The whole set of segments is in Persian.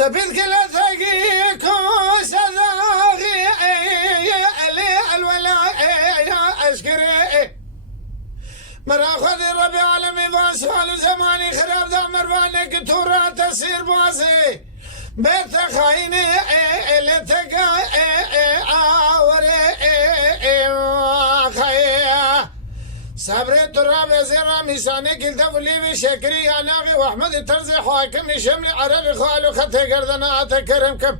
سبيل كل ثقيك وسذاغي الولاء أشكري مراخذ ربي عالمي باسفال زماني خراب دا مربانك تورا تسير باسي بيت خايني لتقا آوري خايا صبري تراب زيرا ميساني كل تفلي بشكري اناغي واحمد الترزي حاكم شملي عربي خالو خطي قردنا اتكرمكم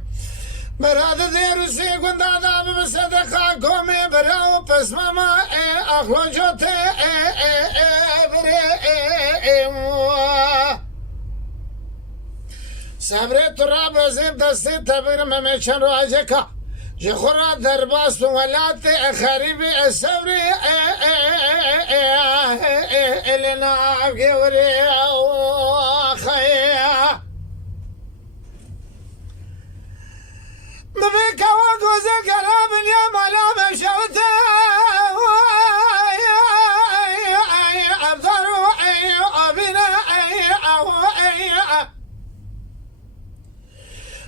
براد ذي روسي قند عذاب بصدقا قومي براو بس ماما اخلو جوتي صبري تراب زيب دستي تبير مميشن راجكا جخورا درباس ولاتي خريبي الصبري إلنا عبقي وريا وخيا مبيكا وقوز الكلام اليوم على مشوته أبضروا أبنا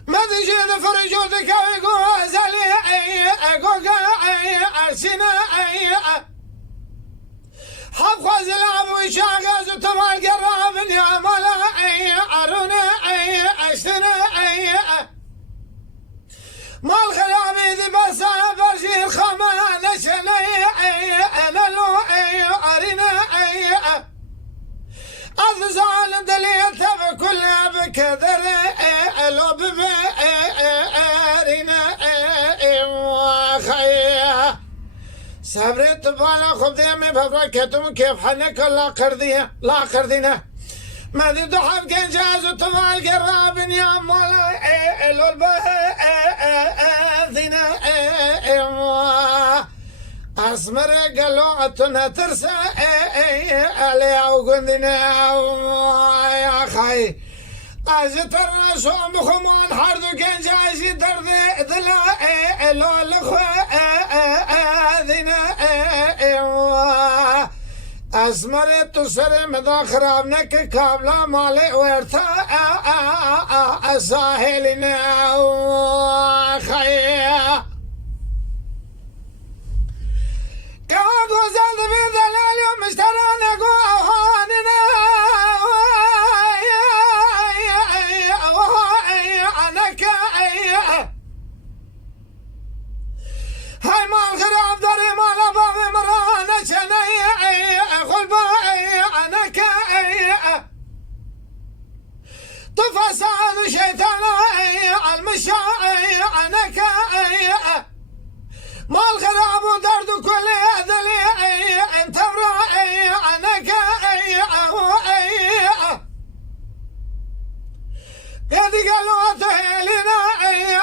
ما تجي لفرجوتك ويقول زلي أقوك أرسنا حفظ العب وشاغز وتمال قراب يا ملا أرونا أشتنا مال خلابي ذي بس برجي الخمان شلي أنا لو أرنا أذزال دليل بكل بكذر لو ببارنا وخيا صبري طبالا خب ديمي ببركتم كيف حنك لا قردينا ما ذي ضحب كان جاز وطبال قراب يا مولا لو الباذنا أسمر قلوعتنا ترسى علي وقندنا يا خي أجت الرسوم بخمان حردو كان جايزي دردي دلا لو الأخوة أسمر تسر مدا خرابنك كابلا مالي ويرتا أساهلنا خيا كاغو زاد بدلال يوم اشترانا قواننا عنك هاي ما الغراب داري ما لبابي مرانا شني خلبا عنك طفى سعد شيطان المشاعي عنك ما الغراب ودرد كل ذلي انت براعي عنك يدي قالوا تهيلنا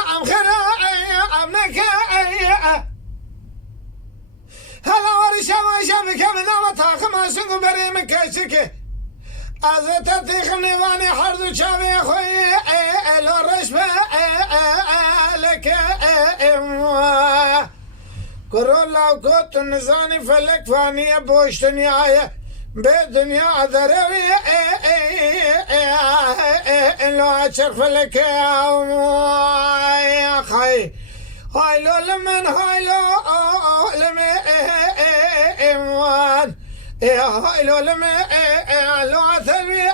عم خراعي عمك هلا ورشا وشبك من امتاخ ما سنقو بري من كشكي ازيت تيخني واني حرد شابي اخوي لو رشبه لك كرولا وكوت النزاني فلك فانية بوش دنيايا بدنيا ذروي لو اشر فلك يا خي هاي لو لمن هاي لو لمن هاي لو لمن لو ثلوي